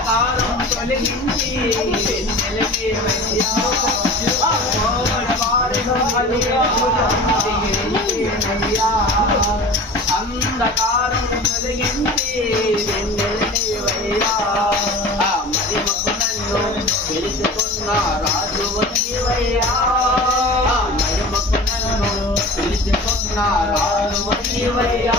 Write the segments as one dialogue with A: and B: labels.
A: కాలం తొలగించి వెన్నెలకే అంధకారం తొలగించి వెన్నెలకే వయ్యా. మరి మగునన్ను తెలుసుకున్న రాజు వయ్యా మరి మగునన్ను తెలుసుకున్న రాజు వయ్యా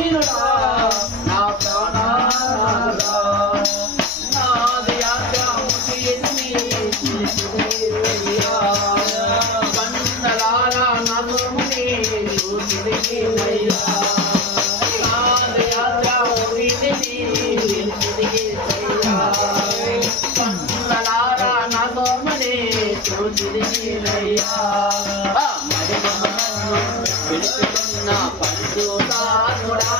A: నన్ను పిలిచినయ్యా మహిమను పిలుచుకున్న పరిశోధానుడా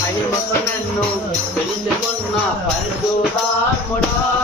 A: మహిమను నన్ను పిలుచుకున్న పరిశోధానుడా